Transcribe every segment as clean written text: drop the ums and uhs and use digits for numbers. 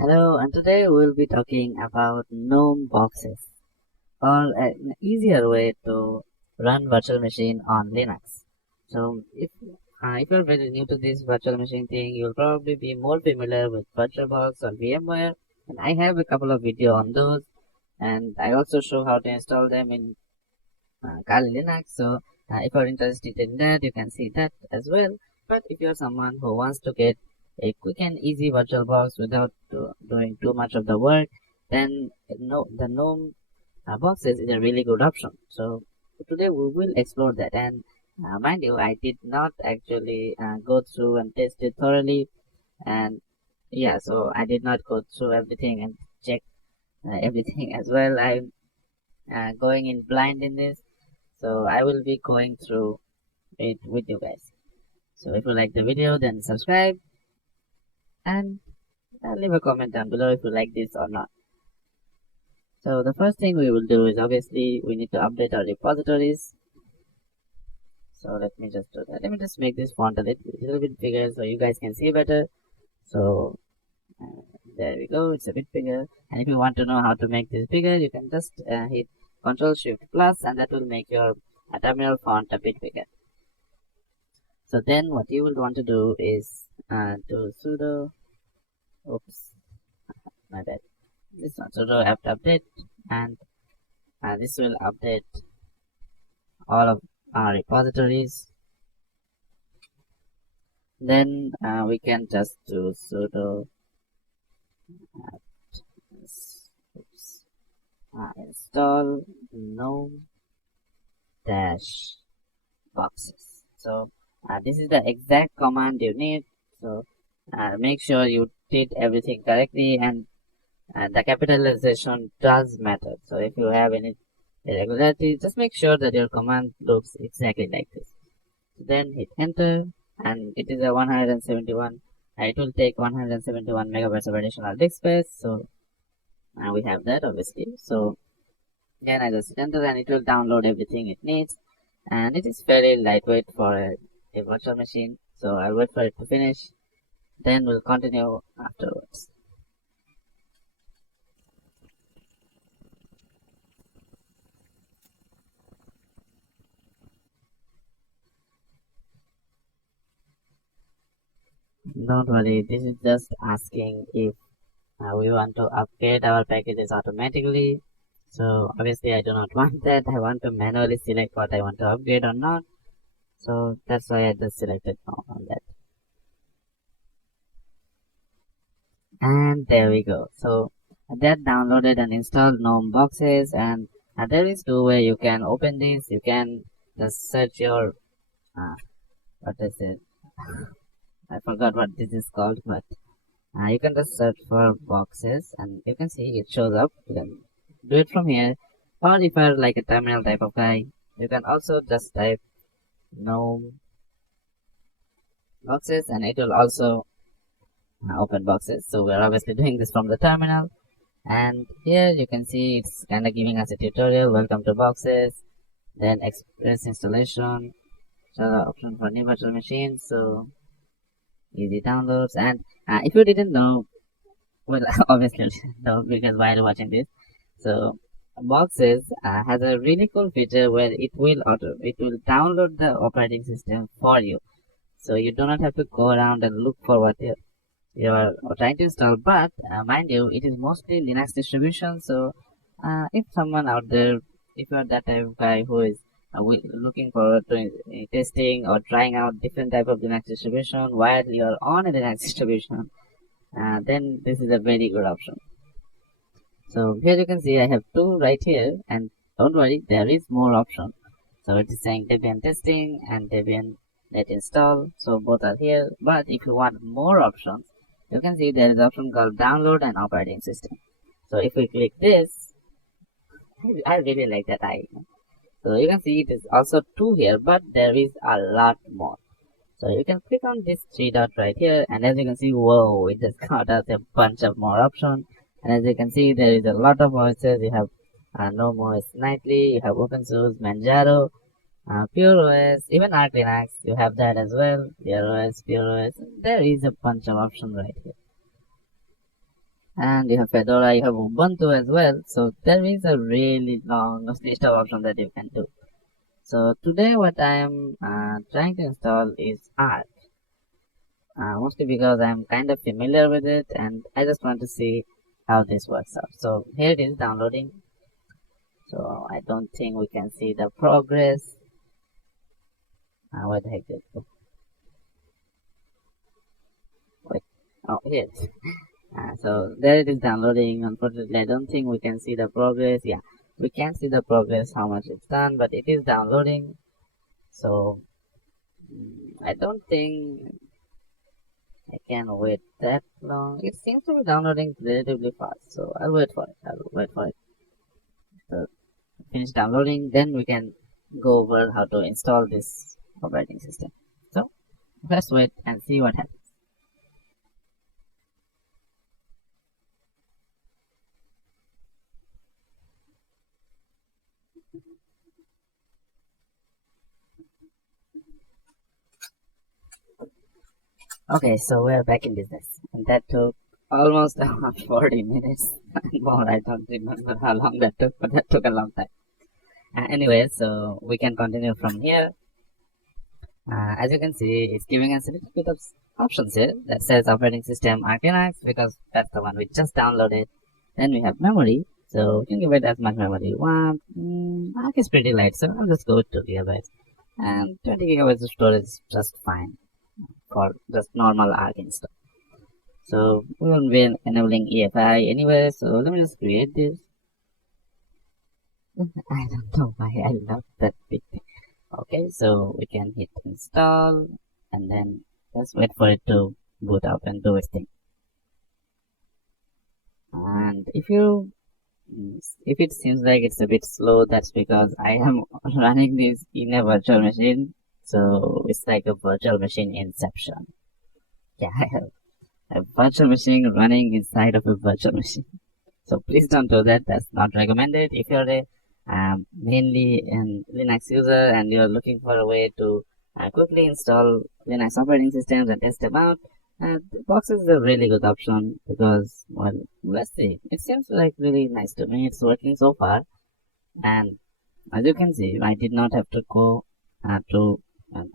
Hello, and today we'll be talking about Gnome boxes, or an easier way to run virtual machine on Linux. So, if you're very new to this virtual machine thing, you'll probably be more familiar with VirtualBox or VMware, and I have a couple of videos on those, and I also show how to install them in Kali Linux. So, if you're interested in that, you can see that as well. But if you're someone who wants to get a quick and easy VirtualBox without doing too much of the work, then no, the Gnome boxes is a really good option. So today we will explore that. And mind you, I did not actually go through and test it thoroughly. And yeah, so I did not go through everything and check everything as well. I'm going in blind in this. So I will be going through it with you guys. So if you like the video, then subscribe and leave a comment down below if you like this or not. So the first thing we will do is obviously we need to update our repositories. So let me just do that. Let me just make this font a little bit bigger so you guys can see better. So there we go, it's a bit bigger. And if you want to know how to make this bigger, you can just hit Ctrl Shift Plus, and that will make your terminal font a bit bigger. So then what you will want to do is do sudo, oops, my bad, this one, sudo apt update, and this will update all of our repositories. Then we can just do sudo apt, oops, install gnome dash boxes. So this is the exact command you need. So make sure you did everything correctly, and the capitalization does matter. So if you have any irregularity, just make sure that your command looks exactly like this. So then hit enter, and it is a 171. It will take 171 megabytes of additional disk space. So we have that obviously. So then I just hit enter, and it will download everything it needs. And it is fairly lightweight for a virtual machine. So I'll wait for it to finish. Then we'll continue afterwards. Don't worry, this is just asking if we want to upgrade our packages automatically. So obviously I do not want that. I want to manually select what I want to upgrade or not. So that's why I just selected no on that. And there we go. So that downloaded and installed Gnome boxes, and there is two way you can open this. You can just search your what is it? I forgot what this is called, but you can just search for boxes, and you can see it shows up. You can do it from here, or if you're like a terminal type of guy, you can also just type gnome boxes, and it will also open boxes. So we're obviously doing this from the terminal, and here you can see it's kind of giving us a tutorial. Welcome to boxes, then express installation, so the option for new virtual machines. So easy downloads, and if you didn't know, well, obviously you didn't know because while watching this, so boxes has a really cool feature where it will download the operating system for you. So you do not have to go around and look for what you are trying to install. But mind you, it is mostly Linux distribution. So if someone out there, if you are that type of guy who is looking forward to testing or trying out different type of Linux distribution while you are on a Linux distribution, then this is a very good option. So here you can see I have two right here, and don't worry, there is more option. So it is saying Debian testing and Debian net install. So both are here, but if you want more options, you can see there is an option called download and operating system. So if we click this, I really like that icon. So you can see it is also two here, but there is a lot more. So you can click on this three dot right here, and as you can see, whoa, it just got us a bunch of more options. And as you can see, there is a lot of voices. You have Gnome OS Nightly, you have OpenSUSE, Manjaro, PureOS, even Arch Linux, you have that as well. PureOS, PureOS, there is a bunch of options right here. and you have Fedora, you have Ubuntu as well. So there is a really long list of options that you can do. So today what I am trying to install is Arc, mostly because I am kind of familiar with it and I just want to see how this works out. So here it is downloading. So I don't think we can see the progress. Where the heck did it go? Wait. Oh, here it is. So there it is downloading. Unfortunately, I don't think we can see the progress. Yeah, we can see the progress, how much it's done, but it is downloading. So I don't think I can wait that long. It seems to be downloading relatively fast, so I'll wait for it. So finish downloading, then we can go over how to install this operating system. So let's wait and see what happens. Okay, so we're back in business, and that took almost 40 minutes more. I don't remember how long that took, but that took a long time. Anyway, so we can continue from here. As you can see, it's giving us a little bit of options here that says operating system Arch because that's the one we just downloaded. Then we have memory, so we can give it as much memory you want. Arch is pretty light, so I'll just go with 2 gigabytes, and 20 gigabytes of storage is just fine for just normal Arch install. So we will be enabling EFI anyway, so let me just create this. I don't know why I love that big thing. Okay, so we can hit install and then just wait for it to boot up and do its thing. And if it seems like it's a bit slow, that's because I am running this in a virtual machine. So it's like a virtual machine inception. Yeah, I have a virtual machine running inside of a virtual machine. So please don't do that. That's not recommended. If you're a mainly an Linux user and you're looking for a way to quickly install Linux operating systems and test them out, Box is a really good option because, well, let's see. It seems like really nice to me. It's working so far, and as you can see, I did not have to go to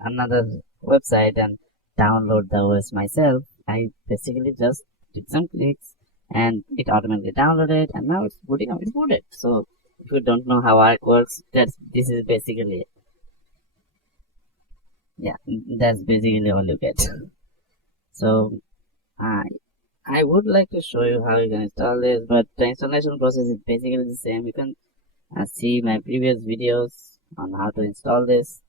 another website and download the OS myself. I basically just did some clicks and it automatically downloaded, and now it's booting up. It's booted. So if you don't know how Arc works, this is basically it. Yeah, that's basically all you get. So I would like to show you how you can install this, but the installation process is basically the same. You can see my previous videos on how to install this.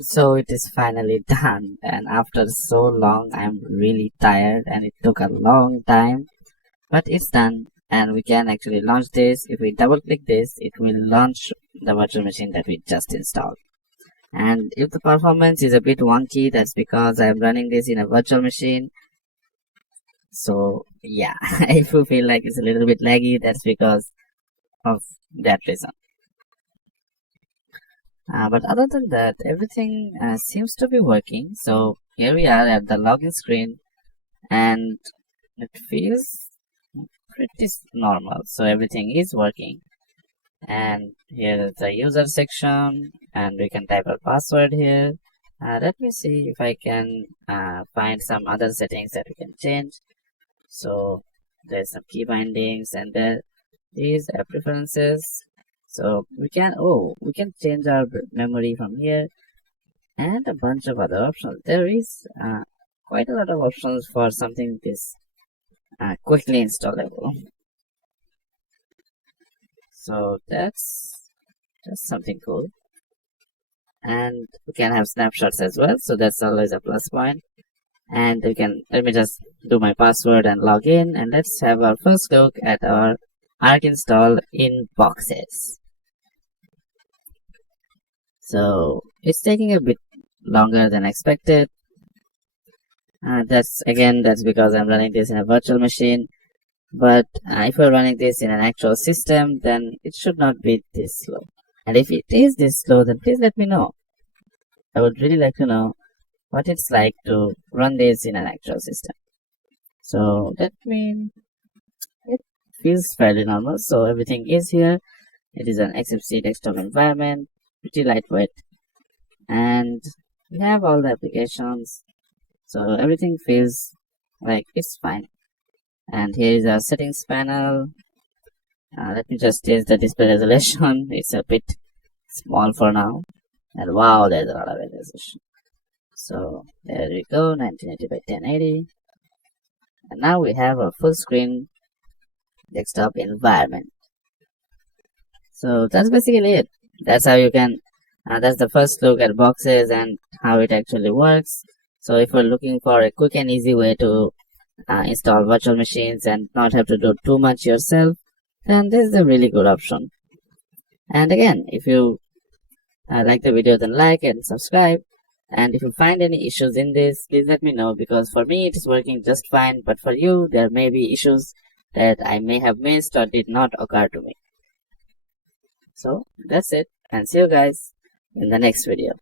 So it is finally done, and after so long, I'm really tired, and it took a long time, but it's done, and we can actually launch this. If we double click this, it will launch the virtual machine that we just installed. And if the performance is a bit wonky, that's because I'm running this in a virtual machine. So yeah, if you feel like it's a little bit laggy, that's because of that reason. But other than that, everything seems to be working. So here we are at the login screen, and it feels pretty normal. So everything is working. And here is the user section, and we can type our password here. Let me see if I can find some other settings that we can change. So there's some key bindings, and there is preferences. So we can change our memory from here, and a bunch of other options. There is quite a lot of options for something this quickly installable. So that's just something cool. And we can have snapshots as well, so that's always a plus point. And we can, let me just do my password and log in, and let's have our first look at our Arc install in boxes. So it's taking a bit longer than expected. That's because I'm running this in a virtual machine. But if we're running this in an actual system, then it should not be this slow. And if it is this slow, then please let me know. I would really like to know what it's like to run this in an actual system. So that means it feels fairly normal. So everything is here. It is an XFCE desktop environment, pretty lightweight, and we have all the applications. So everything feels like it's fine. And here is our settings panel. Let me just change the display resolution. It's a bit small for now. And wow, there's a lot of resolution. So there we go, 1980 by 1080. And now we have a full screen desktop environment. So that's basically it. That's how you can, that's the first look at boxes and how it actually works. So if you're looking for a quick and easy way to install virtual machines and not have to do too much yourself, then this is a really good option. And again, if you like the video, then like and subscribe. And if you find any issues in this, please let me know, because for me it is working just fine, but for you there may be issues that I may have missed or did not occur to me. So that's it, and see you guys in the next video.